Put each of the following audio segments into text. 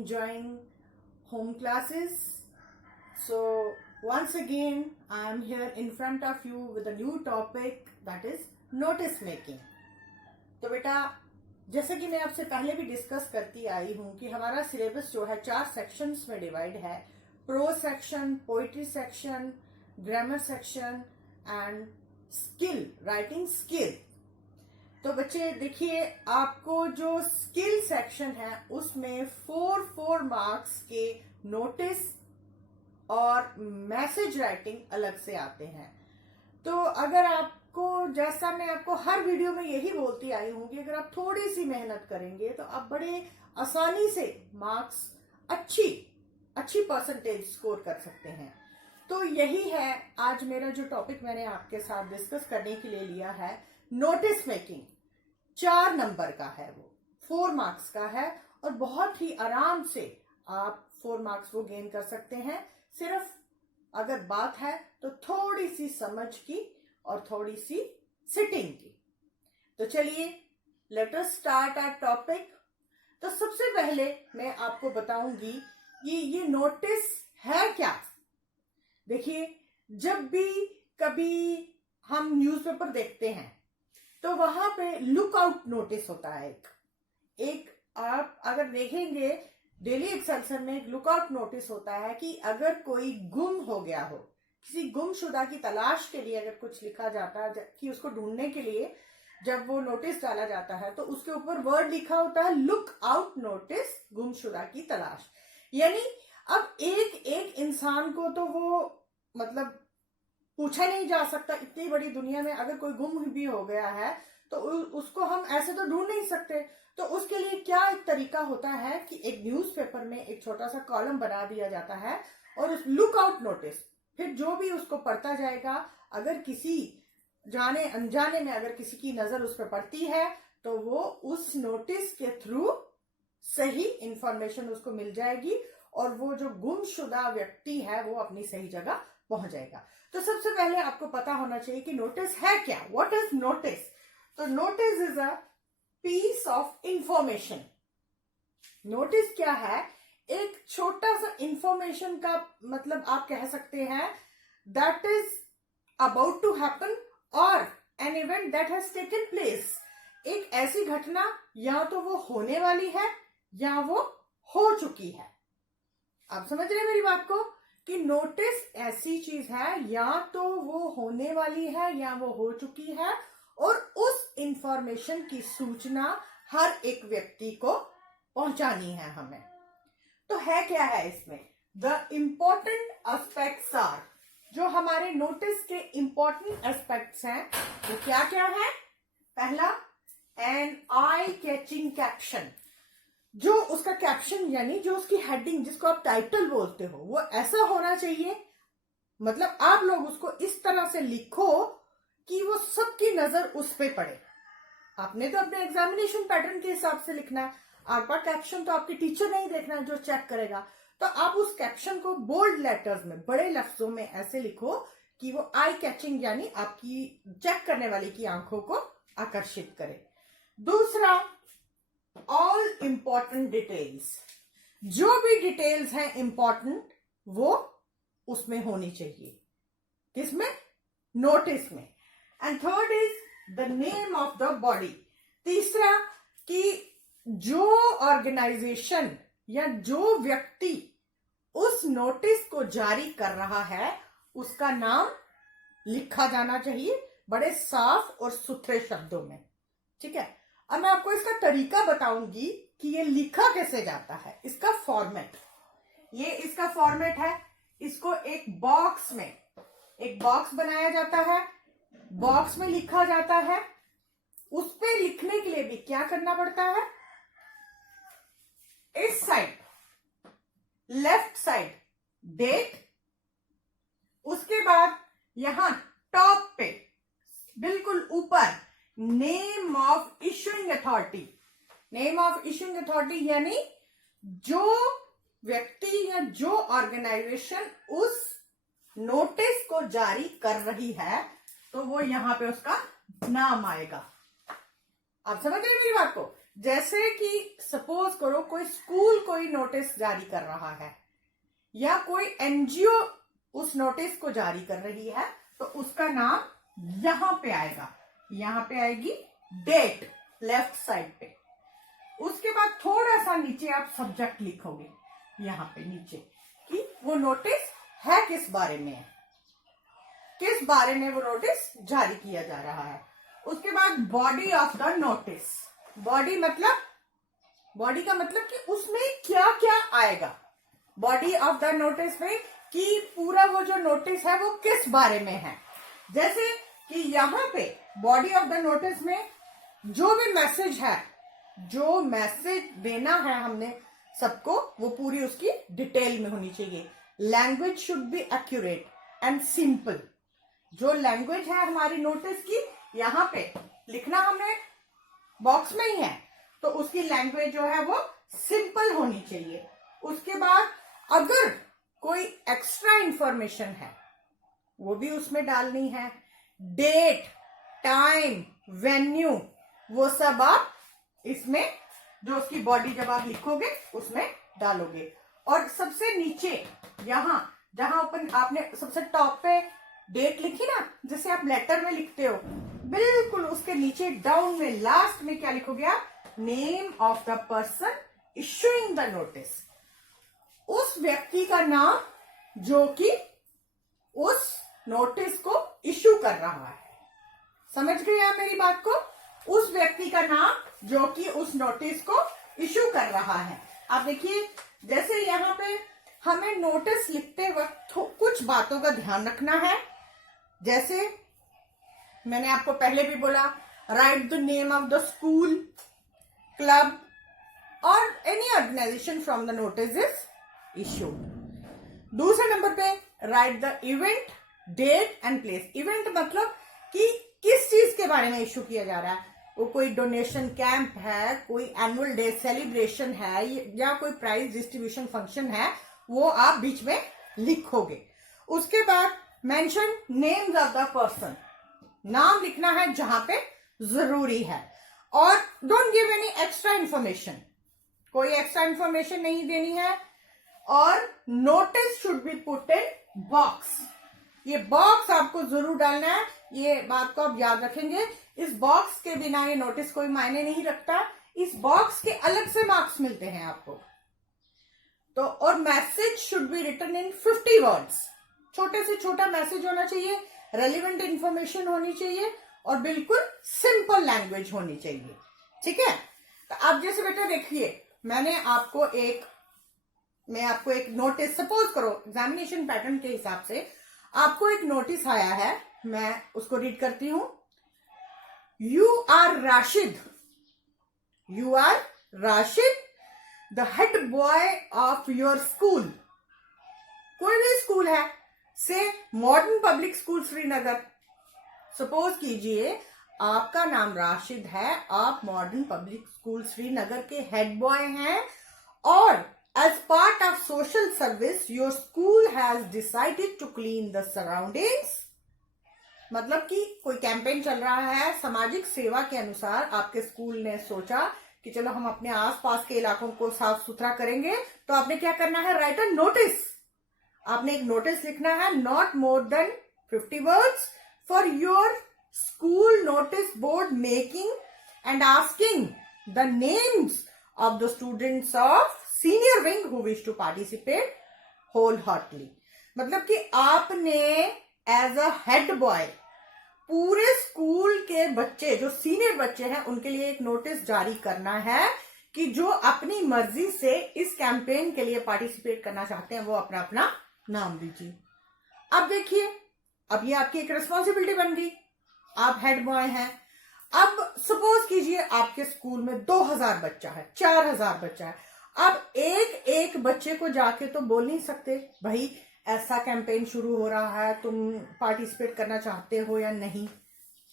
enjoying home classes. So once again I am here in front of you with a new topic, that is notice making. तो बेटा, जैसे कि मैं आपसे पहले भी डिस्कस करती आई हूँ कि हमारा सिलेबस जो है 4 सेक्शंस में डिवाइड है. Pros section, poetry section, grammar section and skill, writing skill. तो बच्चे देखिए, आपको जो स्किल सेक्शन है उसमें 4 मार्क्स के नोटिस और मैसेज राइटिंग अलग से आते हैं. तो अगर आपको, जैसा मैं आपको हर वीडियो में यही बोलती आई हूं कि अगर आप थोड़ी सी मेहनत करेंगे तो आप बड़े आसानी से मार्क्स अच्छी परसेंटेज स्कोर कर सकते हैं. तो यही है आज मेरा जो टॉपिक मैंने आपके साथ डिस्कस करने के लिए लिया है, नोटिस मेकिंग. 4 नंबर का है, वो 4 मार्क्स का है और बहुत ही आराम से आप 4 मार्क्स वो गेन कर सकते हैं. सिर्फ अगर बात है तो थोड़ी सी समझ की और थोड़ी सी सिटिंग की. तो चलिए, let us start our topic. तो सबसे पहले मैं आपको बताऊंगी कि ये नोटिस है क्या. देखिए, जब भी कभी हम न्यूज़पेपर देखते हैं तो वहां पे लुकआउट नोटिस होता है. एक आप अगर देखेंगे डेली एक्सेल्सन में एक लुकआउट नोटिस होता है कि अगर कोई गुम हो गया हो, किसी गुमशुदा की तलाश के लिए अगर कुछ लिखा जाता है कि उसको ढूंढने के लिए जब वो नोटिस डाला जाता है तो उसके ऊपर वर्ड लिखा होता है लुक आउट नोटिस, गुमशुदा की तलाश. यानी अब एक इंसान को तो वो मतलब पूछा नहीं जा सकता. इतनी बड़ी दुनिया में अगर कोई गुम भी हो गया है तो उसको हम ऐसे तो ढूंढ नहीं सकते. तो उसके लिए क्या एक तरीका होता है कि एक न्यूज़पेपर में एक छोटा सा कॉलम बना दिया जाता है और उस लुक आउट नोटिस, फिर जो भी उसको पढ़ता जाएगा, अगर किसी जाने अनजाने में अगर किसी की नजर उस पर पड़ती है तो वो उस नोटिस के थ्रू सही इंफॉर्मेशन उसको मिल जाएगी और वो जो गुमशुदा व्यक्ति है वो अपनी सही जगह पहुंच जाएगा. तो सबसे पहले आपको पता होना चाहिए कि नोटिस है क्या. What is notice? तो notice is a piece of information. Notice क्या है? एक छोटा सा इंफॉर्मेशन का मतलब आप कह सकते हैं that is about to happen or an event that has taken place. एक ऐसी घटना या तो वो होने वाली है या वो हो चुकी है. आप समझ रहे हैं मेरी बात को कि नोटिस ऐसी चीज है या तो वो होने वाली है या वो हो चुकी है और उस इंफॉर्मेशन की सूचना हर एक व्यक्ति को पहुंचानी है हमें. तो है क्या है इसमें? द इंपॉर्टेंट एस्पेक्ट्स आर, जो हमारे नोटिस के इंपॉर्टेंट एस्पेक्ट्स हैं वो क्या क्या है. पहला, एन आई कैचिंग कैप्शन. जो उसका कैप्शन यानी जो उसकी हेडिंग, जिसको आप टाइटल बोलते हो, वो ऐसा होना चाहिए, मतलब आप लोग उसको इस तरह से लिखो कि वो सबकी नजर उस पे पड़े. आपने तो अपने एग्जामिनेशन पैटर्न के हिसाब से लिखना है. आपका कैप्शन तो आपके टीचर नहीं देखना है जो चेक करेगा. तो आप उस कैप्शन को बोल्ड लेटर्स में, बड़े लफ्जों में ऐसे लिखो कि वो आई कैचिंग यानी आपकी चेक करने वाले की आंखों को आकर्षित करे. दूसरा, ऑल इंपॉर्टेंट डिटेल्स. जो भी डिटेल्स हैं इंपॉर्टेंट वो उसमें होनी चाहिए. किसमें? नोटिस में. And third is the name of the body. तीसरा, कि जो ऑर्गेनाइजेशन या जो व्यक्ति उस नोटिस को जारी कर रहा है उसका नाम लिखा जाना चाहिए बड़े साफ और सुथरे शब्दों में. ठीक है. अब मैं आपको इसका तरीका बताऊंगी कि ये लिखा कैसे जाता है. इसका फॉर्मेट, ये इसका फॉर्मेट है. इसको एक बॉक्स में, एक बॉक्स बनाया जाता है, बॉक्स में लिखा जाता है. उस पे लिखने के लिए भी क्या करना पड़ता है? इस साइड, लेफ्ट साइड डेट, उसके बाद यहां टॉप पे बिल्कुल ऊपर name of issuing authority. Name of issuing authority यानी जो व्यक्ति या जो ऑर्गेनाइजेशन उस नोटिस को जारी कर रही है तो वो यहां पे उसका नाम आएगा. आप समझ रहे हैं मेरी बात को? जैसे कि सपोज करो कोई स्कूल कोई नोटिस जारी कर रहा है या कोई एनजीओ उस नोटिस को जारी कर रही है, तो उसका नाम यहां पे आएगा, यहां पे आएगी डेट लेफ्ट साइड पे। उसके बाद थोड़ा सा नीचे आप सब्जेक्ट लिखोगे यहां पे नीचे कि वो नोटिस है किस बारे में है, किस बारे में वो नोटिस जारी किया जा रहा है। उसके बाद body of the notice, body का मतलब कि उसमें क्या क्या आएगा, बॉडी ऑफ द नोटिस में कि पूरा वो जो नोटिस है वो किस बारे में है। जैसे कि यहाँ पे बॉडी ऑफ द नोटिस में जो भी मैसेज है, जो मैसेज देना है हमने सबको, वो पूरी उसकी डिटेल में होनी चाहिए। Language should be accurate and simple. जो लैंग्वेज है हमारी नोटिस की, यहाँ पे लिखना हमने बॉक्स में ही है, तो उसकी लैंग्वेज जो है वो सिंपल होनी चाहिए। उसके बाद अगर कोई एक्स्ट्रा इंफॉर्मेशन है वो भी उसमें डालनी है। डेट, टाइम, वेन्यू, वो सब आप इसमें जो उसकी बॉडी जब आप लिखोगे उसमें डालोगे। और सबसे नीचे यहां जहां अपन आपने सबसे टॉप पे डेट लिखी ना, जैसे आप लेटर में लिखते हो, बिल्कुल उसके नीचे डाउन में लास्ट में क्या लिखोगे आप, name of the person issuing the notice. उस व्यक्ति का नाम जो कि उस नोटिस को इशू कर रहा है। समझ गए आप मेरी बात को? उस व्यक्ति का नाम जो कि उस नोटिस को इशू कर रहा है। आप देखिए, जैसे यहाँ पे हमें नोटिस लिखते वक्त कुछ बातों का ध्यान रखना है। जैसे मैंने आपको पहले भी बोला, write the name of the school, club or any organisation from the notice is issued. दूसरे नंबर पे write the event, date and place. Event मतलब कि किस चीज के बारे में इश्यू किया जा रहा है, वो कोई डोनेशन कैंप है, कोई एनुअल डे सेलिब्रेशन है या कोई प्राइज डिस्ट्रीब्यूशन फंक्शन है, वो आप बीच में लिखोगे। उसके बाद mention names of the person, नाम लिखना है जहां पे जरूरी है। और don't give any extra information, कोई एक्स्ट्रा इंफॉर्मेशन नहीं देनी है। और notice should be put in box, ये बॉक्स आपको जरूर डालना है, ये बात को आप याद रखेंगे। इस बॉक्स के बिना ये नोटिस कोई मायने नहीं रखता, इस बॉक्स के अलग से मार्क्स मिलते हैं आपको। तो और message should be written in 50 words, छोटे से छोटा मैसेज होना चाहिए, रेलिवेंट इंफॉर्मेशन होनी चाहिए और बिल्कुल सिंपल लैंग्वेज होनी चाहिए। ठीक है, तो आप जैसे बेटा देखिए, मैं आपको एक नोटिस, सपोज करो एग्जामिनेशन पैटर्न के हिसाब से आपको एक नोटिस आया है, मैं उसको रीड करती हूं। You are Rashid, the head boy of your school. कोई भी स्कूल है, से modern public school Srinagar. Suppose कीजिए आपका नाम राशिद है, आप मॉडर्न पब्लिक स्कूल श्रीनगर के हेड बॉय हैं, और as part of social service your school has decided to clean the surroundings। मतलब कि कोई कैंपेन चल रहा है, सामाजिक सेवा के अनुसार आपके स्कूल ने सोचा कि चलो हम अपने आसपास के इलाकों को साफ सुथरा करेंगे, तो आपने क्या करना है, राइट अ नोटिस। आपने एक नोटिस लिखना है, not more than 50 words, for your school notice board making and asking the names of the students of senior wing who wish to participate wholeheartedly. मतलब कि आपने एज अ हेड बॉय पूरे school के बच्चे, जो senior बच्चे हैं, उनके लिए एक नोटिस जारी करना है कि जो अपनी मर्जी से इस कैंपेन के लिए पार्टिसिपेट करना चाहते हैं वो अपना अपना नाम दीजिए। अब देखिए, अब ये आपकी एक रिस्पॉन्सिबिलिटी बन गई, आप हेड बॉय हैं। अब सपोज कीजिए आपके स्कूल में 2000 बच्चा है, 4000 बच्चा है। अब एक एक बच्चे को जाके तो बोल नहीं सकते, भाई ऐसा कैंपेन शुरू हो रहा है, तुम पार्टिसिपेट करना चाहते हो या नहीं।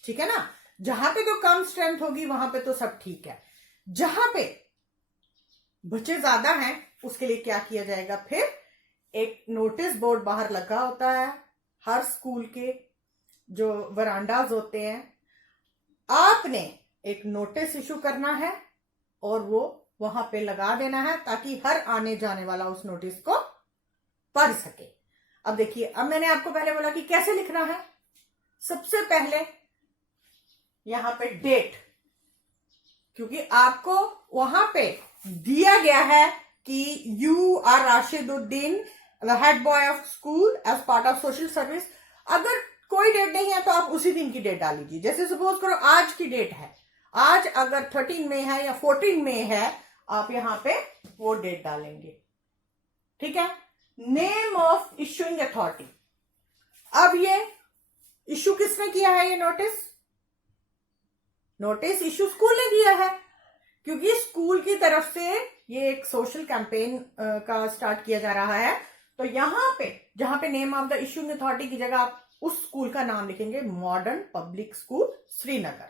ठीक है ना, जहां पे तो कम स्ट्रेंथ होगी वहां पे तो सब ठीक है। जहां पे बच्चे ज्यादा हैं उसके लिए क्या किया जाएगा, फिर एक नोटिस बोर्ड बाहर लगा होता है हर स्कूल के, जो वरांडाज होते हैं, आपने एक नोटिस इशू करना है और वो वहां पे लगा देना है ताकि हर आने जाने वाला उस नोटिस को पढ़ सके। अब देखिए, अब मैंने आपको पहले बोला कि कैसे लिखना है। सबसे पहले यहां पे डेट, क्योंकि आपको वहां पे दिया गया है कि you are Rashiduddin the head boy of school as part of social service. अगर कोई डेट नहीं है तो आप उसी दिन की डेट डाल लीजिए। जैसे सपोज करो आज की डेट है, आज अगर 13 मई है या 14 मई है, आप यहां पे वो डेट डालेंगे। ठीक है। नेम ऑफ इश्यूइंग अथॉरिटी, अब ये इश्यू किसने किया है? ये नोटिस इश्यू स्कूल ने किया है, क्योंकि स्कूल की तरफ से ये एक सोशल कैंपेन का स्टार्ट किया जा रहा है। तो यहां पे जहां पे name of the issuing authority की जगह आप उस स्कूल का नाम लिखेंगे, मॉडर्न पब्लिक स्कूल श्रीनगर।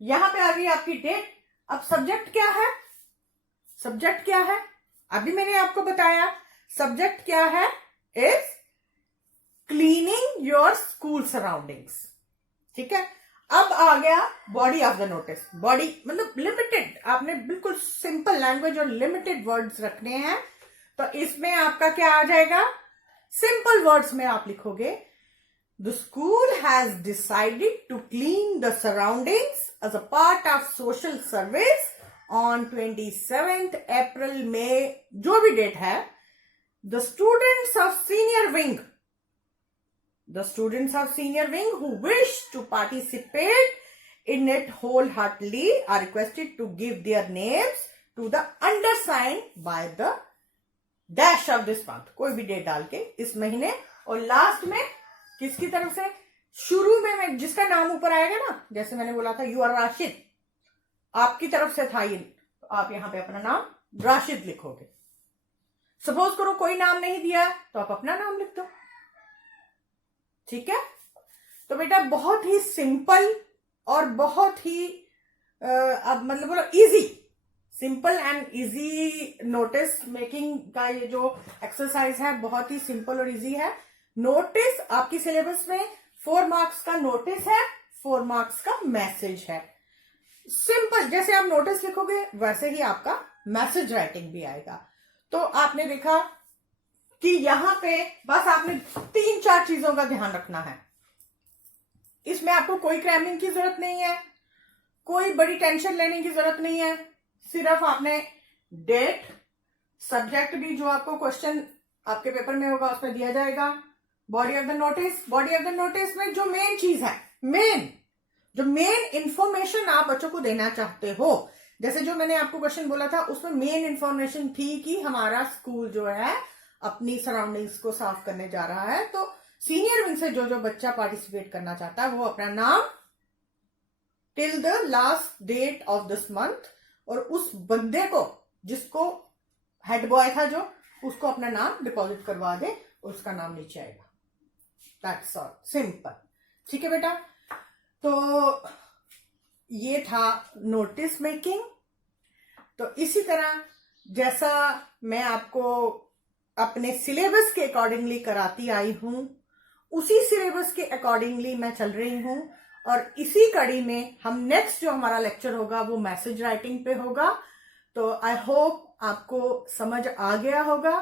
यहां पे आ गई आपकी डेट। अब सब्जेक्ट क्या है? अभी मैंने आपको बताया सब्जेक्ट क्या है, is cleaning your school surroundings. ठीक है। अब आ गया body of the notice. Body मतलब लिमिटेड, आपने बिल्कुल सिंपल लैंग्वेज और लिमिटेड वर्ड्स रखने हैं। तो इसमें आपका क्या आ जाएगा? सिंपल वर्ड्स में आप लिखोगे, the school has decided to clean the surroundings as a part of social service on 27th April में, जो भी डेट है, the students of senior wing who wish to participate in it wholeheartedly are requested to give their names to the undersigned by the dash of this month। कोई भी date डाल के इस महीने, और लास्ट में किसकी तरफ से? शुरू में जिसका नाम ऊपर आएगा ना, जैसे मैंने बोला था यू आर राशिद, आपकी तरफ से था ये, तो आप यहां पे अपना नाम राशिद लिखोगे। सपोज करो कोई नाम नहीं दिया तो आप अपना नाम लिख दो। ठीक है। तो बेटा बहुत ही सिंपल और बहुत ही अब मतलब बोलो easy, simple and easy notice making का ये जो एक्सरसाइज है बहुत ही सिंपल और इजी है। नोटिस आपकी सिलेबस में 4 मार्क्स का नोटिस है, 4 मार्क्स का मैसेज है। सिंपल, जैसे आप नोटिस लिखोगे वैसे ही आपका मैसेज राइटिंग भी आएगा। तो आपने देखा कि यहां पे बस आपने 3-4 चीजों का ध्यान रखना है। इसमें आपको कोई क्रैमिंग की जरूरत नहीं है, कोई बड़ी टेंशन लेने की जरूरत नहीं है। सिर्फ आपने डेट, सब्जेक्ट भी जो आपको क्वेश्चन आपके पेपर में होगा उसमें दिया जाएगा, बॉडी ऑफ द नोटिस में जो मेन चीज है, जो मेन इंफॉर्मेशन आप बच्चों को देना चाहते हो, जैसे जो मैंने आपको क्वेश्चन बोला था उसमें मेन इंफॉर्मेशन थी कि हमारा स्कूल जो है अपनी सराउंडिंग्स को साफ करने जा रहा है। तो सीनियर विंग से जो बच्चा पार्टिसिपेट करना चाहता है वो अपना नाम till the last date of this month, और उस बंदे को जिसको हेड बॉय था जो, उसको अपना नाम डिपॉजिट करवा दे और उसका नाम नीचे आएगा। That's all, simple. ठीक है बेटा। तो ये था नोटिस मेकिंग। तो इसी तरह जैसा मैं आपको अपने सिलेबस के अकॉर्डिंगली कराती आई हूं, उसी सिलेबस के अकॉर्डिंगली मैं चल रही हूं, और इसी कड़ी में हम नेक्स्ट जो हमारा लेक्चर होगा वो मैसेज राइटिंग पे होगा। तो आई होप आपको समझ आ गया होगा।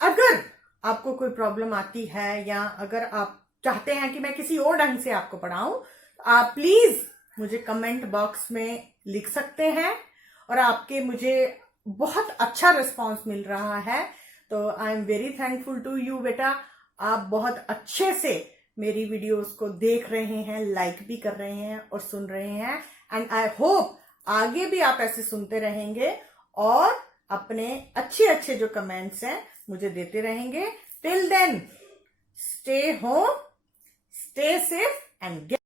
अगर आपको कोई प्रॉब्लम आती है या अगर आप चाहते हैं कि मैं किसी और ढंग से आपको पढ़ाऊं, आप प्लीज मुझे कमेंट बॉक्स में लिख सकते हैं, और आपके मुझे बहुत अच्छा रिस्पांस मिल रहा है। तो I am very thankful to you बेटा। आप बहुत अच्छे से मेरी वीडियोस को देख रहे हैं, लाइक भी कर रहे हैं और सुन रहे हैं, एंड आई होप आगे भी आप ऐसे सुनते रहेंगे और अपने अच्छे जो कमेंट्स हैं मुझे देते रहेंगे। Till then, stay home, stay safe and